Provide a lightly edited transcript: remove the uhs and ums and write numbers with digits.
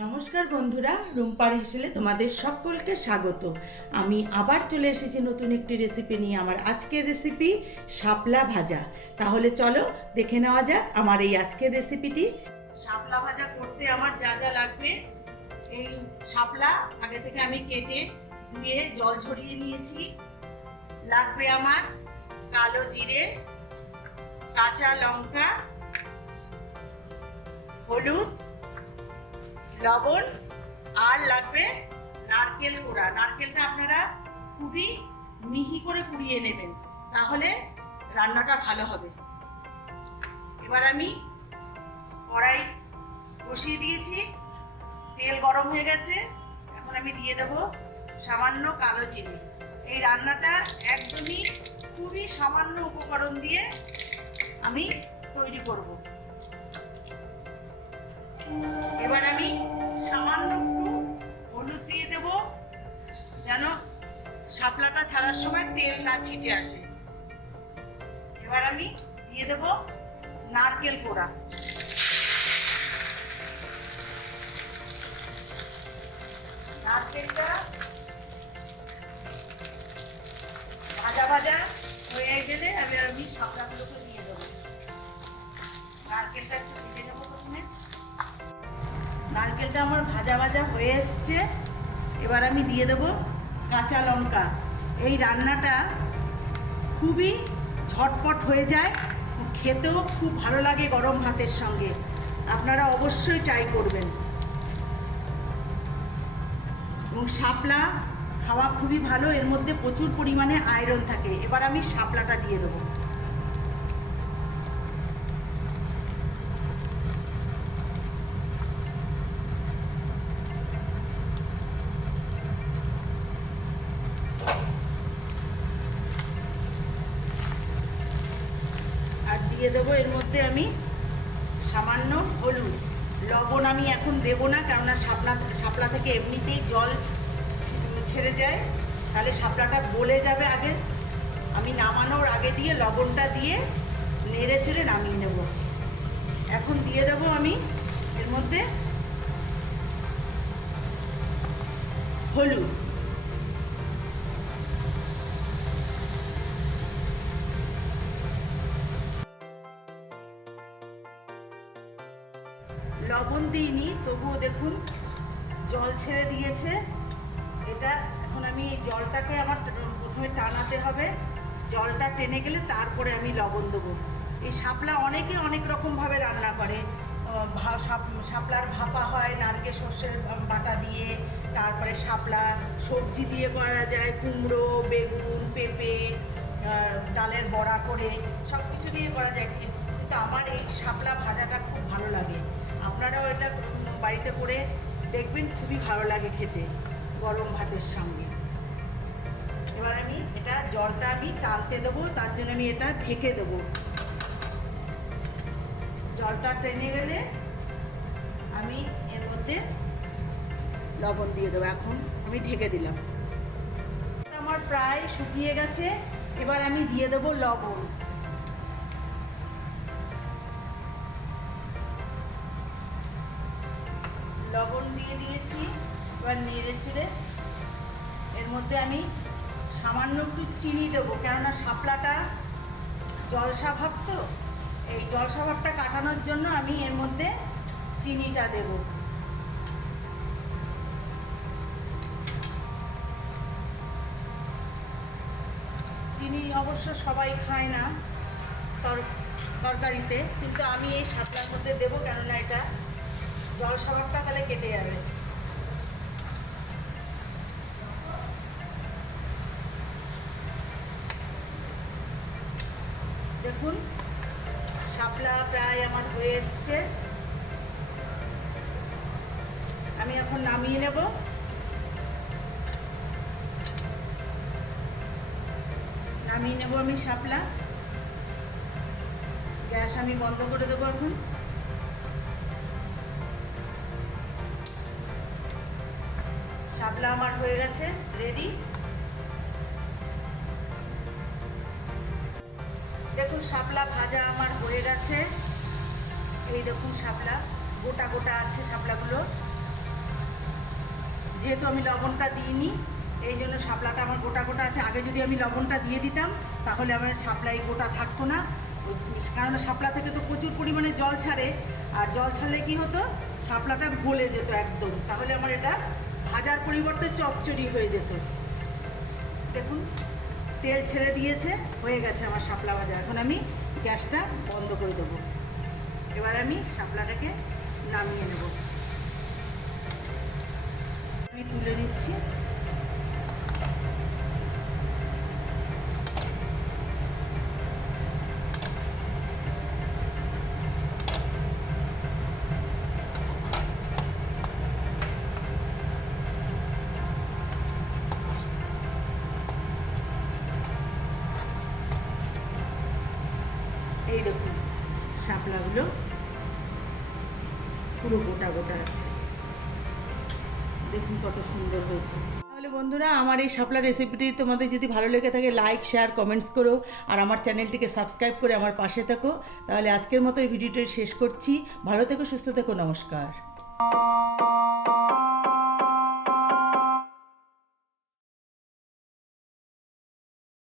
নমস্কার বন্ধুরা, রুম্পার হেসেলে তোমাদের সকলকে স্বাগত। আমি আবার চলে এসেছি নতুন একটি রেসিপি নিয়ে। আমার আজকের রেসিপি শাপলা ভাজা। তাহলে চলো দেখে নেওয়া যাক আমার এই আজকের রেসিপিটি। শাপলা ভাজা করতে আমার যা যা লাগবে, এই শাপলা আগে থেকে আমি কেটে ধুয়ে জল ঝরিয়ে নিয়েছি। লাগবে আমার কালো জিরে, কাঁচা লঙ্কা, হলুদ, লবণ, আর লাগবে নারকেল কোড়া। নারকেলটা আপনারা খুবই মিহি করে কুড়িয়ে নেবেন, তাহলে রান্নাটা ভালো হবে। এবার আমি কড়াই বসিয়ে দিয়েছি, তেল গরম হয়ে গেছে। এখন আমি দিয়ে দেবো সামান্য কালো জিরে। এই রান্নাটা একদমই খুবই সামান্য উপকরণ দিয়ে আমি তৈরি করব। এবার আমি সামান্য একটু হলুদ দিয়ে দেব, যেন শাপলাটা ছাড়ার সময় তেল না ছিটে আসে। এবার আমি দিয়ে দেব নারকেল কোড়া। নারকেলটা ভাজা ভাজা হয়ে গেলে আমি শাপলাগুলোকে দিয়ে দেবো। নারকেলটা একটু ভেজে নেবো প্রথমে। নারকেলটা আমার ভাজা ভাজা হয়ে এসছে। এবার আমি দিয়ে দেবো কাঁচা লঙ্কা। এই রান্নাটা খুবই ঝটপট হয়ে যায়, খেতেও খুব ভালো লাগে গরম ভাতের সঙ্গে। আপনারা অবশ্যই ট্রাই করবেন। এবং শাপলা খাওয়া খুবই ভালো, এর মধ্যে প্রচুর পরিমাণে আয়রন থাকে। এবার আমি শাপলাটা দিয়ে দেবো। আর দিয়ে দেবো এর মধ্যে আমি সামান্য হলুদ। লবণ আমি এখন দেবো না, কেননা শাপলা থেকে এমনিতেই জল ছেড়ে যায়, তাহলে শাপলাটা গলে যাবে। আগে আমি নামানোর আগে দিয়ে লবণটা দিয়ে নেড়ে চেড়ে নামিয়ে নেব। এখন দিয়ে দেবো আমি এর মধ্যে হলুদ। লবণ দিইনি, তবুও দেখুন জল ছেড়ে দিয়েছে। এটা এখন আমি এই জলটাকে আমার প্রথমে টানাতে হবে। জলটা টেনে গেলে তারপরে আমি লবণ দেবো। এই শাপলা অনেকে অনেক রকমভাবে রান্না করে। শাপলার ভাপা হয় নারকেল সর্ষের বাটা দিয়ে, তারপরে শাপলা সবজি দিয়ে করা যায়, কুমড়ো, বেগুন, পেঁপে, ডালের বড়া করে সব কিছু দিয়ে করা যায়। কিন্তু আমার এই শাপলা ভাজাটা খুব ভালো লাগে। আপনারাও এটা বাড়িতে করে দেখবেন, খুবই ভালো লাগে খেতে গরম ভাতের সঙ্গে। এবার আমি জলটা আমি টানতে দেবো, তার জন্য আমি এটা ঢেকে দেবো। জলটা টেনে গেলে আমি এর মধ্যে লবণ দিয়ে দেবো। এখন আমি ঢেকে দিলাম। আমার প্রায় শুকিয়ে গেছে। এবার আমি দিয়ে দেবো লবণ। লবণ দিয়ে দিয়েছি। এবার নেড়ে চেড়ে এর মধ্যে আমি সামান্য একটু চিনি দেবো, কেননা শাপলাটা জলসা ভাব, তো এই জলসা ভাবটা কাটানোর জন্য আমি এর মধ্যে চিনিটা দেব। চিনি অবশ্য সবাই খায় না তরকারিতে, কিন্তু আমি এই শাপলার মধ্যে দেবো, কেননা এটা জলসা ভাবটা তাহলে কেটে যাবে। দেখুন শাপলা প্রায় আমার হয়ে এসছে। আমি এখন নামিয়ে নেব। আমি শাপলা। গ্যাস আমি বন্ধ করে দেবো। এখন শাপলা আমার হয়ে গেছে, রেডি। দেখুন শাপলা ভাজা আমার হয়ে গেছে। এই দেখুন শাপলা গোটা গোটা আছে শাপলাগুলো। যেহেতু আমি লবণটা দিইনি এই জন্য শাপলাটা আমার গোটা গোটা আছে। আগে যদি আমি লবণটা দিয়ে দিতাম তাহলে আমার শাপলা এই গোটা থাকতো না, কারণ শাপলা থেকে তো প্রচুর পরিমাণে জল ছাড়ে, আর জল ছাড়লে কি হতো শাপলাটা গলে যেত একদম, তাহলে আমার এটা ভাজার পরিবর্তে চচ্চড়ি হয়ে যেত। দেখুন তেল ছেড়ে দিয়েছে, হয়ে গেছে আমার শাপলা ভাজা। এখন আমি গ্যাসটা বন্ধ করে দেবো। এবার আমি শাপলাটাকে নামিয়ে নেব। আমি তুলে নিচ্ছি। এই দেখুন শাপলাগুলো পুরো গোটা গোটা আছে, দেখুন কত সুন্দর হয়েছে। তাহলে বন্ধুরা আমার এই শাপলা রেসিপিটি তোমাদের যদি ভালো লেগে থাকে লাইক শেয়ার কমেন্টস করো, আর আমার চ্যানেলটিকে সাবস্ক্রাইব করে আমার পাশে থাকো। তাহলে আজকের মতো এই ভিডিওটি শেষ করছি। ভালো থেকো, সুস্থ থেকো, নমস্কার।